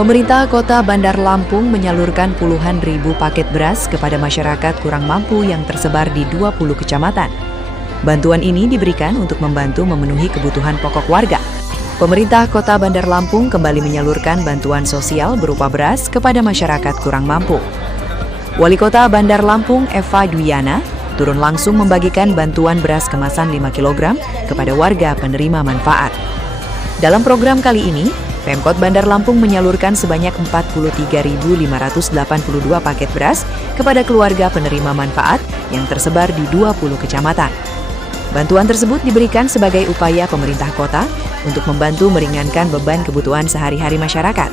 Pemerintah Kota Bandar Lampung menyalurkan puluhan ribu paket beras kepada masyarakat kurang mampu yang tersebar di 20 kecamatan. Bantuan ini diberikan untuk membantu memenuhi kebutuhan pokok warga. Pemerintah Kota Bandar Lampung kembali menyalurkan bantuan sosial berupa beras kepada masyarakat kurang mampu. Wali Kota Bandar Lampung Eva Dwiana turun langsung membagikan bantuan beras kemasan 5 kg kepada warga penerima manfaat. Dalam program kali ini, Pemkot Bandar Lampung menyalurkan sebanyak 43.582 paket beras kepada keluarga penerima manfaat yang tersebar di 20 kecamatan. Bantuan tersebut diberikan sebagai upaya pemerintah kota untuk membantu meringankan beban kebutuhan sehari-hari masyarakat.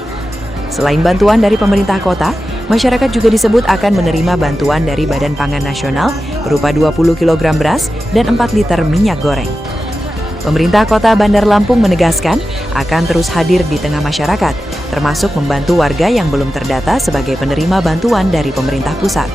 Selain bantuan dari pemerintah kota, masyarakat juga disebut akan menerima bantuan dari Badan Pangan Nasional berupa 20 kg beras dan 4 liter minyak goreng. Pemerintah Kota Bandar Lampung menegaskan akan terus hadir di tengah masyarakat, termasuk membantu warga yang belum terdata sebagai penerima bantuan dari pemerintah pusat.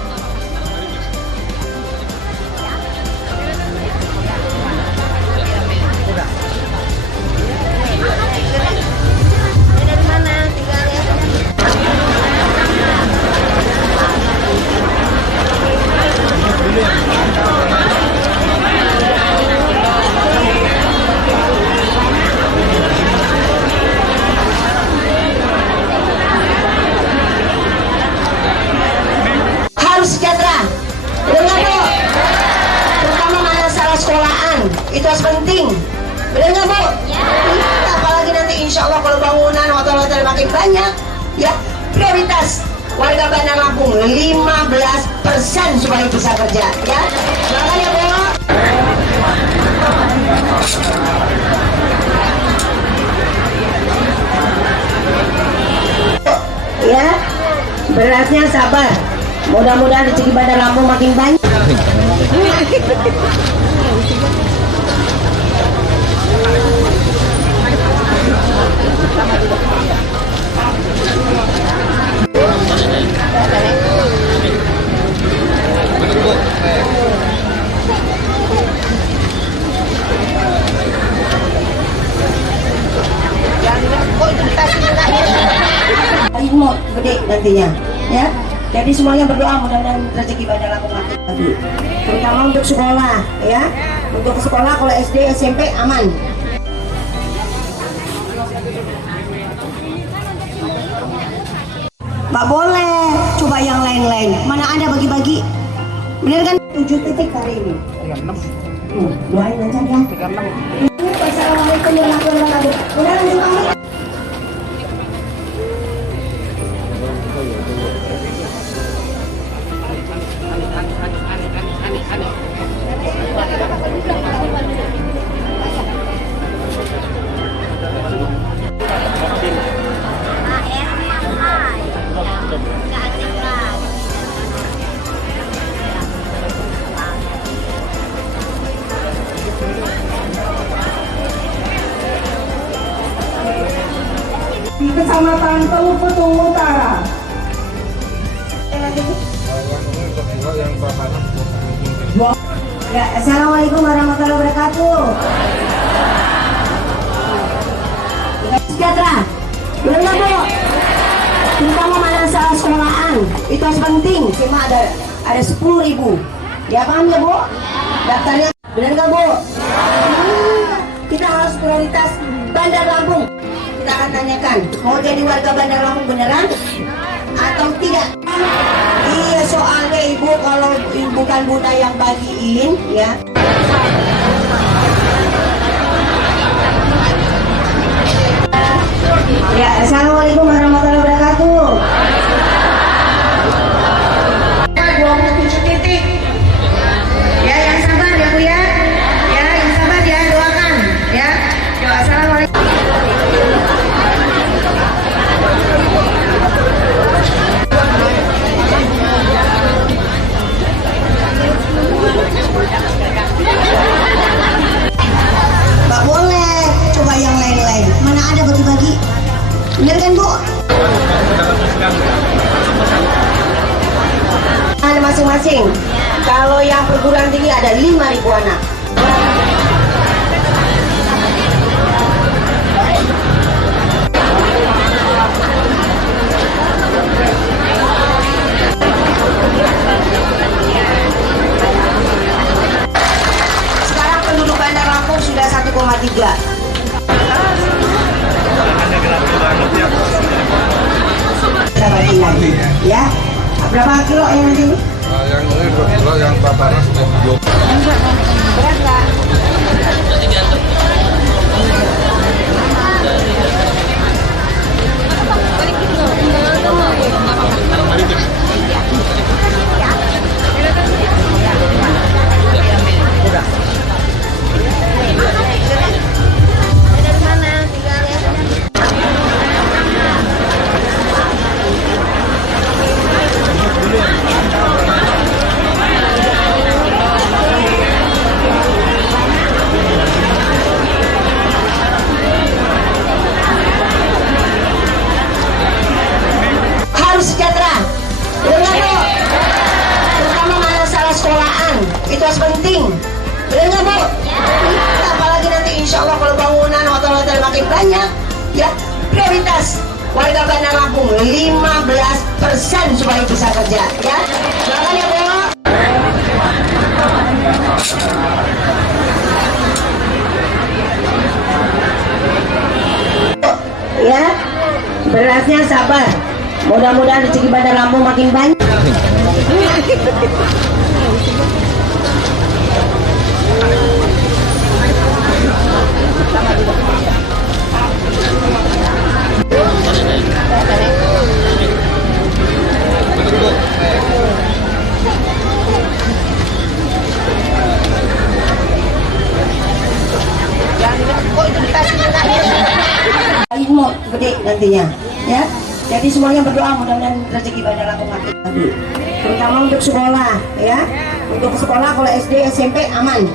Sejahtera, benar Bu? Terutama masalah sekolahan, itu harus penting, benar nggak Bu? Ya. Apalagi nanti insya Allah kalau bangunan hotel-hotel makin banyak, ya prioritas warga Bandar Lampung 15% supaya bisa kerja, ya. Silakan ya Bu. Ya, berasnya sabar. Mudah-mudahan rezeki Bandar Lampung makin banyak. Ilmu gede nantinya, ya. Jadi semuanya berdoa mudah-mudahan rezeki Bandar Lampung makin bagus. Terutama untuk sekolah, ya. Untuk sekolah kalau SD, SMP aman. Nggak boleh, coba yang lain-lain. Mana ada bagi-bagi? Bener kan? 7 titik hari ini. 36. Doain aja ya. 36. Wassalamualaikum warahmatullahi wabarakatuh. Udah langsung pamit. Di Kecamatan Teluk Betung Utara. Ya, assalamualaikum warahmatullahi wabarakatuh. Sejahtera, benar nggak Bu? Terutama masalah sekolahan, itu harus penting. Cuma ada 10.000. Ya paham ya Bu? Daftarnya benar nggak Bu? Kita harus prioritas Bandar Lampung. Kita akan tanyakan, mau jadi warga Bandar Lampung beneran atau tidak? Iya, soalnya Ibu kalau bukan Bunda yang bagiin, ya. Ya, assalamualaikum warahmatullahi wabarakatuh. 27 titik. Ya, yang sabar ya Bu ya. Ya, yang sabar ya, doakan ya. Doa assalamualaikum. Nggak boleh, coba yang lain-lain. Mana ada bagi-bagi? Bener kan Bu? Ada masing-masing. Kalau yang perguruan tinggi ada 5.000 anak. Kita bagi lagi, ya. Berapa kilo yang nanti? Yang ini 2 kilo, yang paparan sudah 2. Berat nggak? Harus sejahtera. Dengar Bu, terutama masalah sekolahan itu harus penting. Dengar Bu, apalagi nanti insya Allah kalau bangunan hotel-hotel makin banyak, ya prioritas warga Bandar Lampung 15% supaya bisa kerja, ya. Silakan ya Bu. Ya, berasnya sabar. Mudah-mudahan rezeki Bandar Lampung makin banyak. Ilmu gede nantinya, ya. Jadi semuanya berdoa mudah-mudahan rezeki Bandar Lampung makin bagus. Terutama untuk sekolah, ya. Untuk sekolah kalau SD, SMP aman.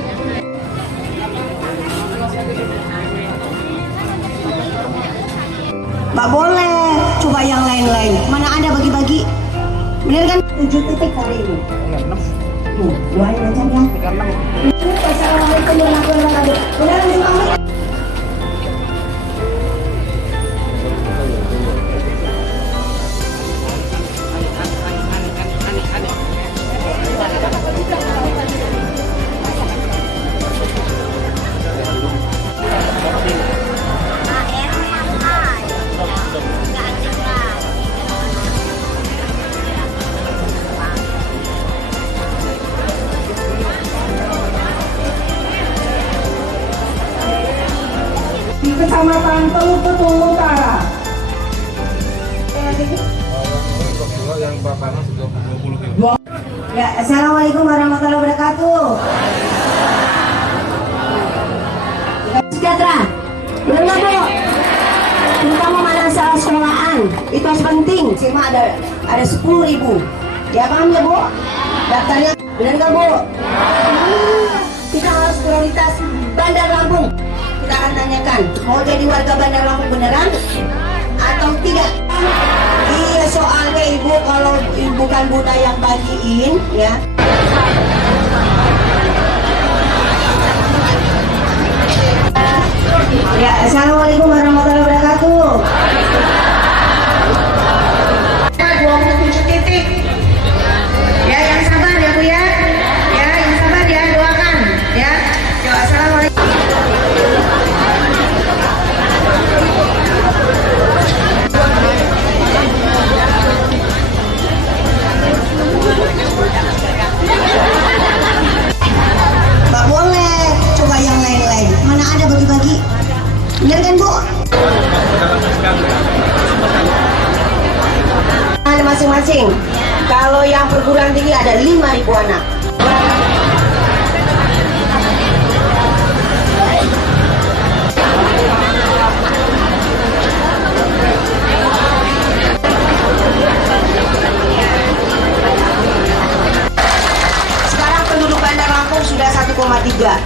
Nggak boleh coba yang lain-lain. Mana ada bagi-bagi? Bener kan? 7 titik kali ini. Doain aja ya. Assalamualaikum warahmatullahi wabarakatuh. Bener kan? Di Kecamatan Teluk Betung Utara. Yang ini 2 kilo, yang paparan sudah 20 kilo. Ya, assalamualaikum warahmatullahi wabarakatuh. Sejahtera. Dengar Bu, terutama masalah sekolahan itu harus penting. SMA ada 10.000. Ya paham ya Bu? Daftarnya benar nggak Bu? Kita harus prioritas Bandar Lampung. Kita akan tanyakan, mau jadi warga Bandar Lampung beneran atau tidak? Iya, soalnya Ibu kalau bukan Bunda yang bagiin, ya. Ya, assalamualaikum warahmatullahi wabarakatuh. 27 titik. Ya, yang sabar ya Bu ya. Ya, yang sabar ya, doakan ya. Yo, assalamualaikum. Nggak boleh coba yang lain-lain. Mana ada bagi-bagi? Bener kan Bu? Ada masing-masing. Kalau yang perguruan tinggi ada 5.000 anak. Sekarang penduduk Bandar Lampung sudah 1,3.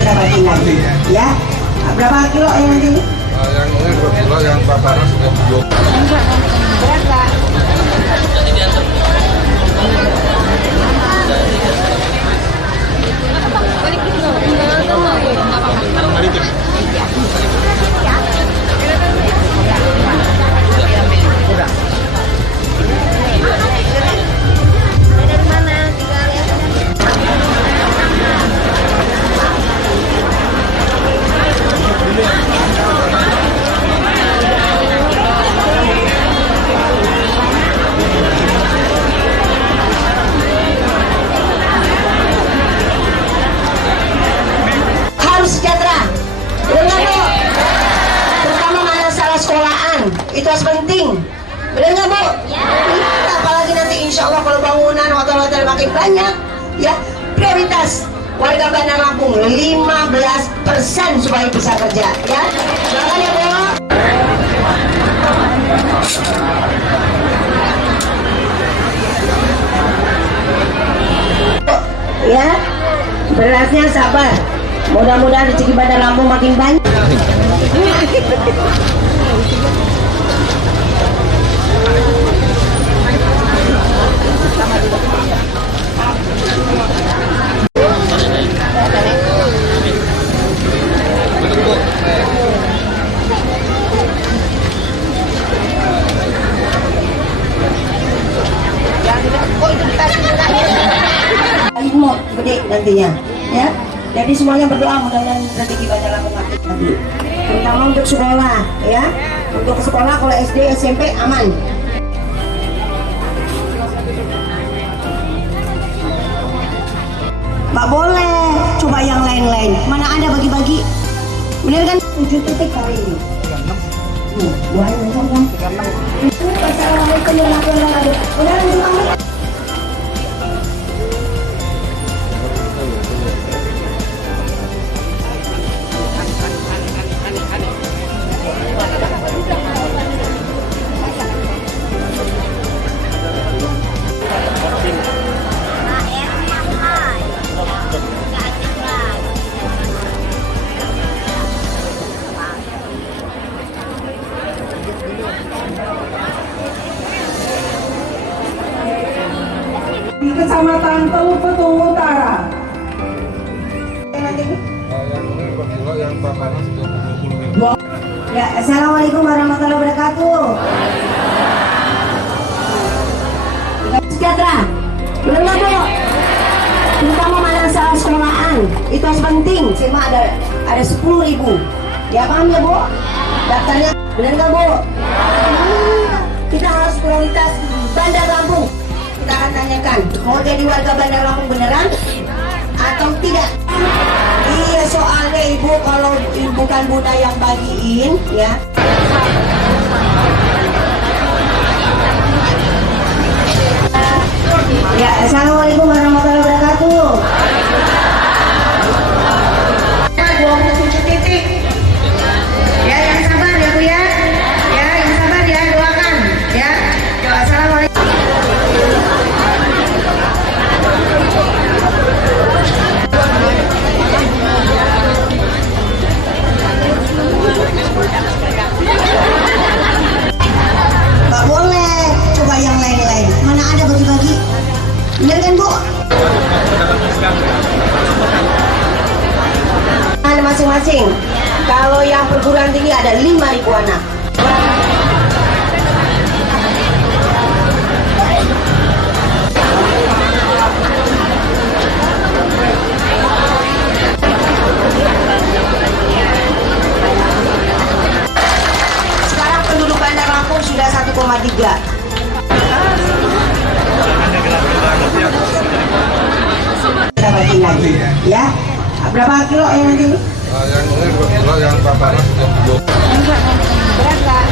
Kita bagi lagi, ya. Berapa kilo yang nanti? Yang ini 2 kilo, yang paparan sudah 20. Berat nggak? makin banyak, ya. Prioritas warga Bandar Lampung 15% supaya bisa kerja, ya. Silakan ya, Bu. Ya, berasnya sabar. Mudah-mudahan rezeki Bandar Lampung makin banyak. Ilmu gede nantinya, ya. Jadi semuanya berdoa mudah-mudahan rezeki Bandar Lampung makin tinggi. Terutama untuk sekolah, ya. Untuk sekolah kalau SD, SMP aman. Nggak boleh coba yang lain-lain. Mana ada bagi-bagi? Bener kan? 7 titik kali ini. Doain aja kan. Assalamualaikum warahmatullahi wabarakatuh. Udah langsung. Di Kecamatan Teluk Betung Utara. Yang ini per kilo, yang paparan sudah 20.000. Ya, assalamualaikum warahmatullahi wabarakatuh. Sejahtera, benar nggak, Bu? Terutama masalah sekolahan itu harus penting. Cuma ada 10.000. Ya paham ya, Bu? Daftarnya benar nggak, Bu? Kita harus prioritas Bandar Lampung. Kita akan tanyakan, mau jadi warga Bandar Lampung beneran atau tidak? Iya, soalnya Ibu kalau bukan Bunda yang bagiin, ya. Ya, assalamualaikum warahmatullahi wabarakatuh. 27 titik. Ya, yang sabar ya, Bu, ya. Ya, yang sabar ya, doakan, ya. Yo, assalamualaikum. Nggak boleh coba yang lain-lain. Mana ada bagi-bagi? Bener kan, Bu? Ada masing-masing. Kalau yang perguruan tinggi ada 5.000 anak. Sekarang penduduk Bandar Lampung sudah 1,3. Kita bagi lagi, ya. Berapa kilo yang nanti? Yang ini per kilo, yang paparan sudah 20. Berat nggak?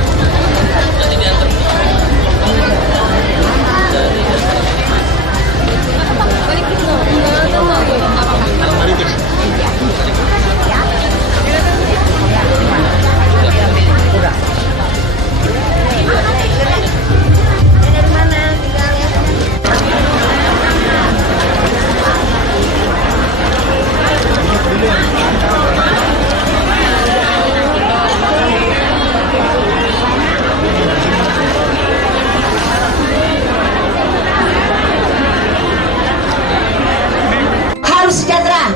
Harus sejahtera,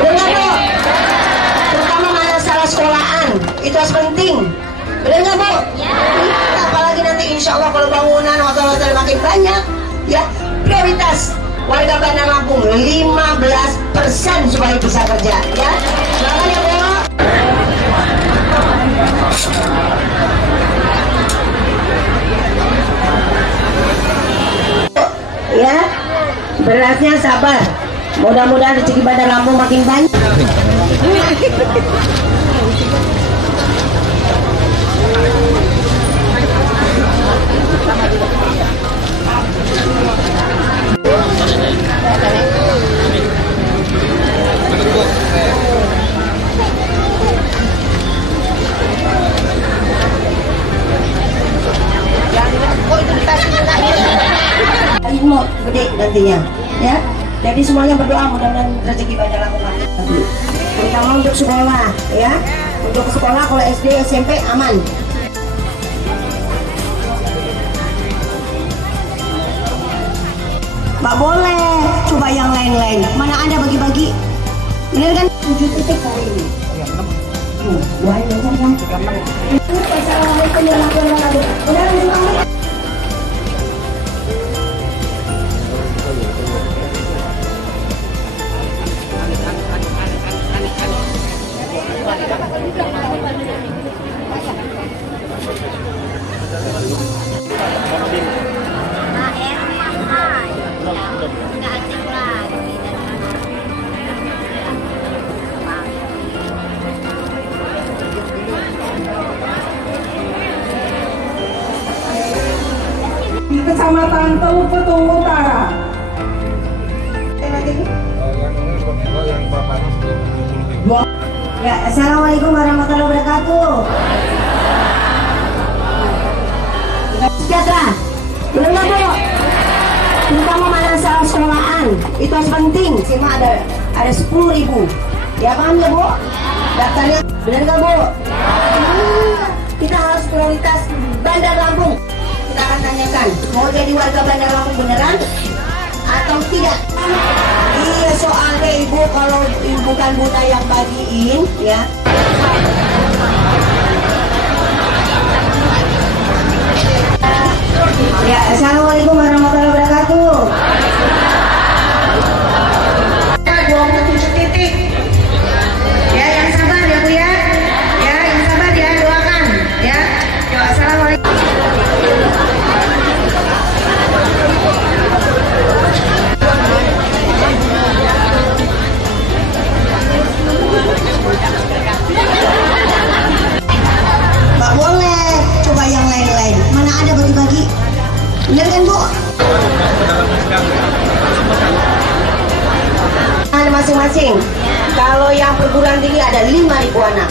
benar, Bu? Terutama masalah sekolahan itu harus penting, benar nggak, Bu? Ya. Apalagi nanti insya Allah kalau bangunan hotel-hotel makin banyak, ya. Prioritas warga Bandar Lampung 15% supaya bisa kerja, ya. Silakan ya, Bu. Ya, berasnya sabar. Mudah-mudahan rezeki Bandar Lampung makin banyak. mau gede nantinya, ya. Jadi semuanya berdoa mudah-mudahan rezeki banyak lakukan nanti. Terutama untuk sekolah, ya. Untuk sekolah kalau SD, SMP aman. Mbak boleh coba yang lain-lain. Mana ada bagi-bagi? Bener kan? 7 titik hari ini. Doain aja ya. Assalamualaikum warahmatullahi wabarakatuh. Udah langsung. Di Kecamatan Telupetu Utara. Yang ini per kilo yang panas 20.000. Ya, assalamualaikum warahmatullahi wabarakatuh. Sejahtera, benar nggak Bu? Terutama masalah sekolahan, itu harus penting. Simak ada 10.000. Ya paham ya Bu? Daftarnya benar nggak Bu? Kita harus prioritas Bandar Lampung. Kita akan tanyakan, mau jadi warga Bandar Lampung beneran atau tidak? Iya, soalnya Ibu kalau bukan Bunda yang bagiin, ya. Ya, assalamualaikum warahmatullahi wabarakatuh. 27 titik. Ya, yang sabar ya Bu ya. Ya, yang sabar ya, doakan ya. Ya, assalamualaikum. Mbak boleh coba yang lain-lain. Mana ada bagi-bagi? Bener kan Bu? Ada masing-masing. Kalau yang perguruan tinggi ada 5.000 anak.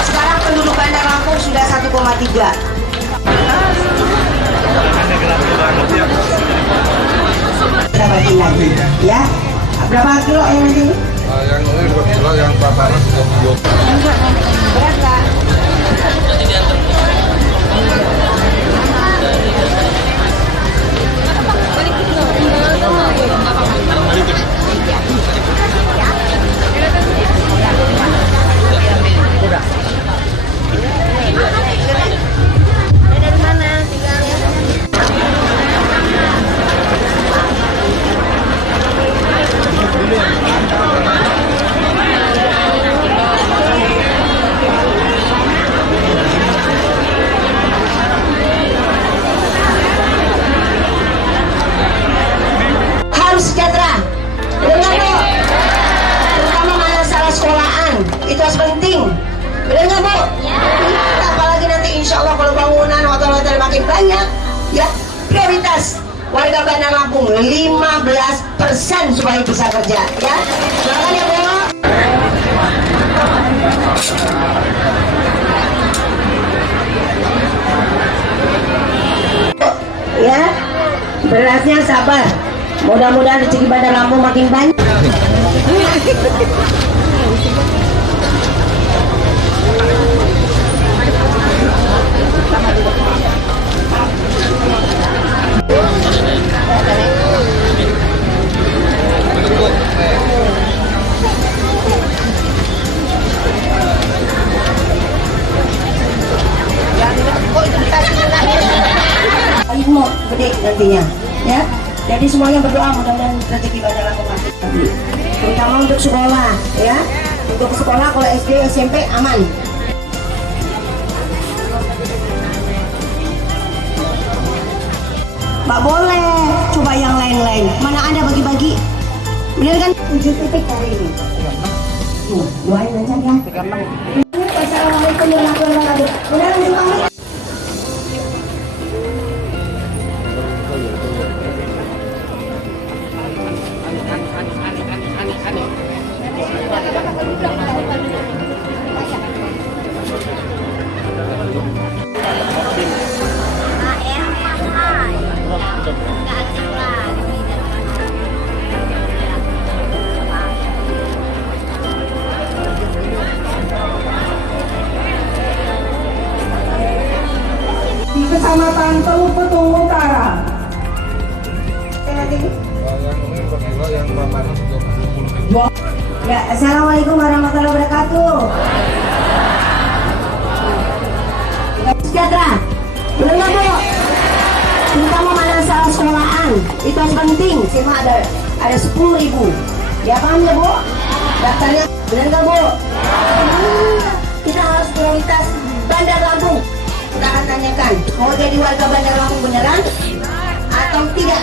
Sekarang penduduk Bandar Lampung sudah 1,3. Kita bagi lagi, ya. Berapa kilo yang nanti? Yang ini per kilo yang panas 20. Berat nggak? Harus sejahtera. Benar Bu? Terutama masalah sekolahan, itu harus penting. Benar nggak Bu? Apalagi nanti insya Allah kalau bangunan hotel-hotel makin banyak, ya prioritas warga Bandar Lampung 15% supaya bisa kerja, ya. Silakan ya Bu. Ya, berasnya sabar. Mudah-mudahan rezeki Bandar Lampung makin banyak. Mau gede nantinya, ya. Jadi semuanya berdoa mudah-mudahan rezeki Bandar Lampung makin nanti. Terutama untuk sekolah, ya. Untuk sekolah kalau SD, SMP aman. Mbak boleh coba yang lain-lain. Mana ada bagi-bagi? Bener kan? 7 titik hari ini. Doain aja ya. Assalamualaikum warahmatullahi wabarakatuh. Udah langsung pamit. Ya, assalamualaikum warahmatullahi wabarakatuh. Sejahtera. Benar nggak Bu? Terutama masalah sekolahan itu harus penting. SMA ada 10.000. Ya paham ya Bu? Daftarnya benar nggak Bu? Kita harus prioritas Bandar Lampung. Kita akan tanyakan, mau jadi warga Bandar Lampung beneran atau tidak?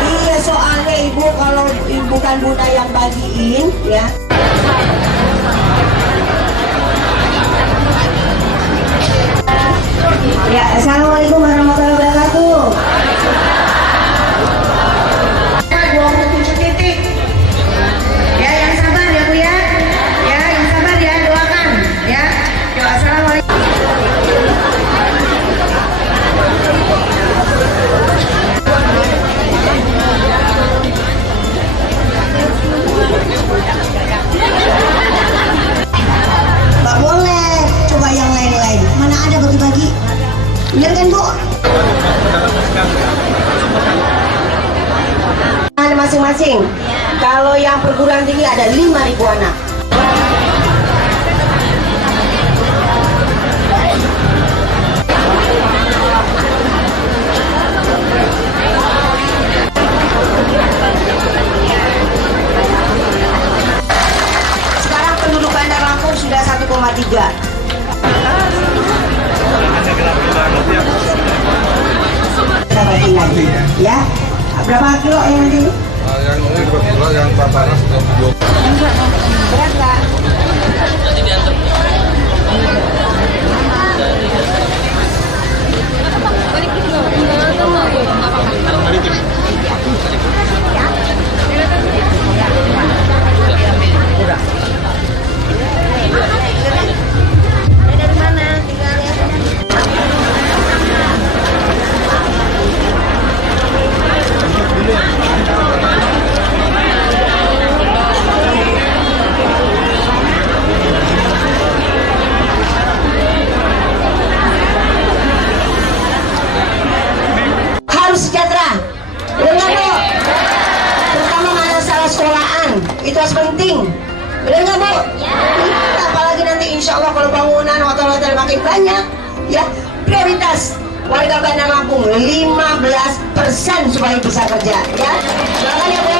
Iya, soalnya Ibu kalau bukan Bunda yang bagiin ya. Ya, assalamualaikum warahmatullahi wabarakatuh. 27 titik. Ya, yang sabar ya Bu ya. Ya, yang sabar ya, doakan ya. Yo, assalamualaikum. Nggak boleh, coba yang lain-lain. Mana ada bagi-bagi? Bener kan Bu? Ada masing-masing. Kalau yang perguruan tinggi ada 5.000 anak. Sekarang penduduk Bandar Lampung sudah 1,3. Kita bagi lagi ya. Berapa kilo yang ini? Yang ini 2 kilo, yang papanas 20. Berat nggak? Dari mana? Tinggal lihat. Harus sejahtera. Benar nggak Bu? Terutama masalah sekolahan itu harus penting. Benar nggak Bu? Ya. Apalagi nanti insya Allah kalau bangunan hotel-hotel makin banyak, ya prioritas warga Bandar Lampung 15% supaya bisa kerja, ya. Silakan ya Bu.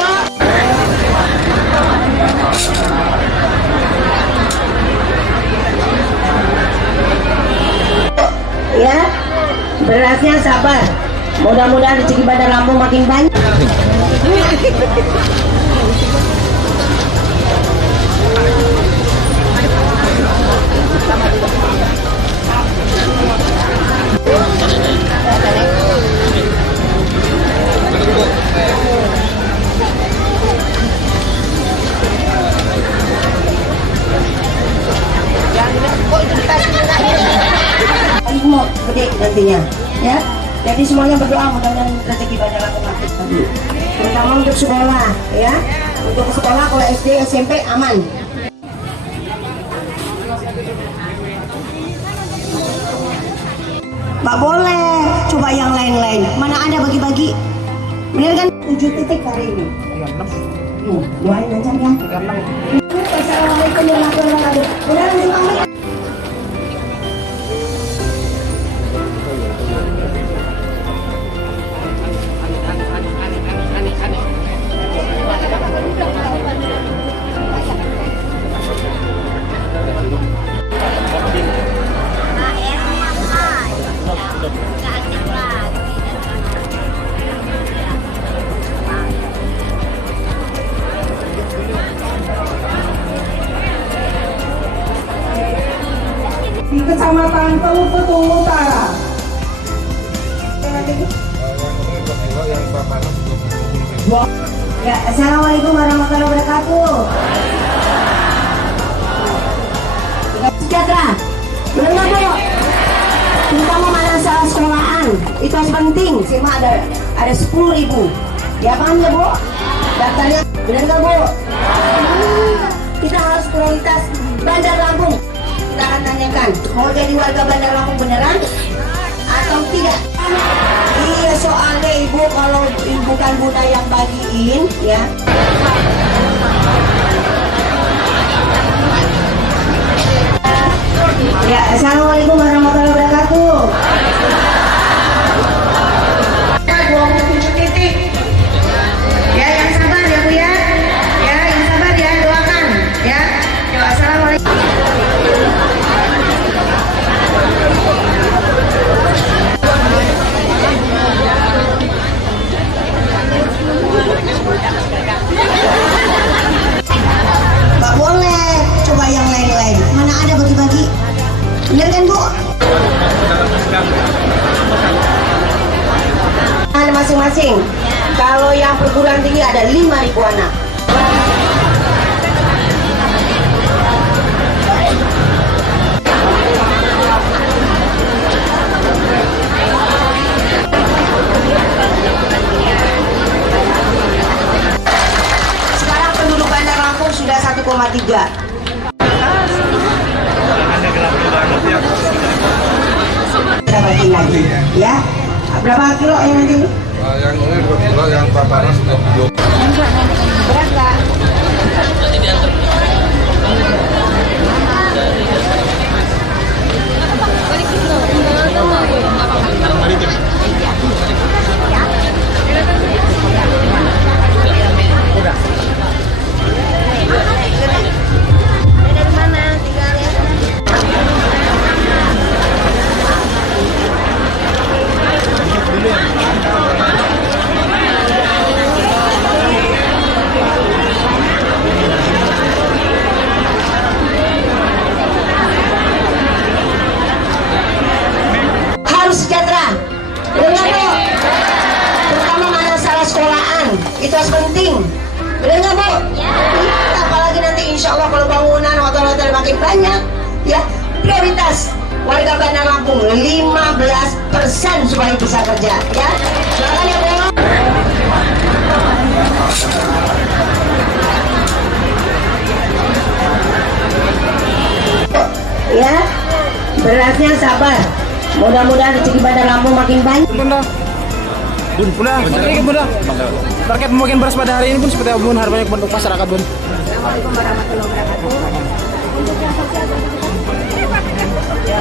Ya, berasnya sabar. Mudah-mudahan rezeki Bandar Lampung makin banyak. Mau gede nantinya, ya. Jadi semuanya berdoa mudah-mudahan rezeki Bandar Lampung makin bagus. Terutama untuk sekolah, ya. Untuk sekolah kalau SD, SMP aman. Nggak boleh, coba yang lain-lain. Mana ada bagi-bagi? Bener kan? 7 titik hari ini. 36. Doain lancar ya. 36. Assalamualaikum warahmatullahi wabarakatuh. Bener semangat. Di Kecamatan Teluk Betung Utara. Yang ini 2 kilo, yang papanas 20. Ya, assalamualaikum warahmatullahi wabarakatuh. Sejahtera. Benar nggak Bu? Terutama masalah sekolahan itu harus penting. SMA ada 10.000. Ya paham ya Bu? Daftarnya benar nggak Bu? Kita harus prioritas Bandar Lampung. Kita akan tanyakan, mau jadi warga Bandar Lampung beneran atau tidak? Iya, soalnya Ibu kalau bukan Bunda yang bagiin ya. Ya, assalamualaikum warahmatullahi wabarakatuh. 27 titik. Ya, yang sabar ya Bu ya. Ya, yang sabar ya, doakan ya. Yuk, assalamualaikum. Nggak boleh, coba yang lain-lain. Mana ada bagi-bagi? Bener kan Bu? Ada masing-masing. Kalau yang perguruan tinggi ada 5.000 anak. Sekarang penduduk Bandar Lampung sudah 1,3. Kita bagi lagi, ya. Berapa kilo yang nanti? Yang ini 2 kilo, yang paparan sudah 20. Berat nggak? Dari mana tinggalnya? Harus sejahtera. Dengar Bu, terutama masalah sekolahan itu harus penting. Dengar Bu? Ya. Apalagi nanti insya Allah kalau bangunan hotel-hotel makin banyak, ya prioritas warga Bandar Lampung 15% supaya bisa kerja, ya. Silakan ya Bu. Ya, berasnya sabar. Mudah-mudahan rezeki Bandar Lampung makin banyak. Bunda, sedikit Bunda. Terkait pembagian beras pada hari ini pun seperti apa Bun, harapannya untuk masyarakat Bun? Assalamualaikum warahmatullahi wabarakatuh. Untuk yang sosial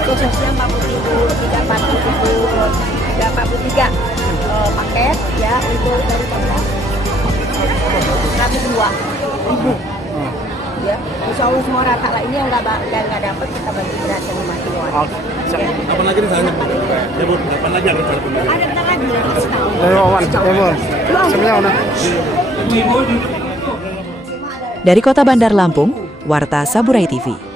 sosial 43 paket ya untuk dari pemerintah 102.000 ya. Insya Allah semua rata lainnya yang nggak dapat kita bagi beras yang 5 kiloan. Kapan lagi nih sana? Ya Bu, kapan lagi ada rencana pembagian? Ada bentar lagi kasih tahu. Dari Wawan, ya Bun. Semuanya udah. Dari Kota Bandar Lampung, Warta Saburai TV.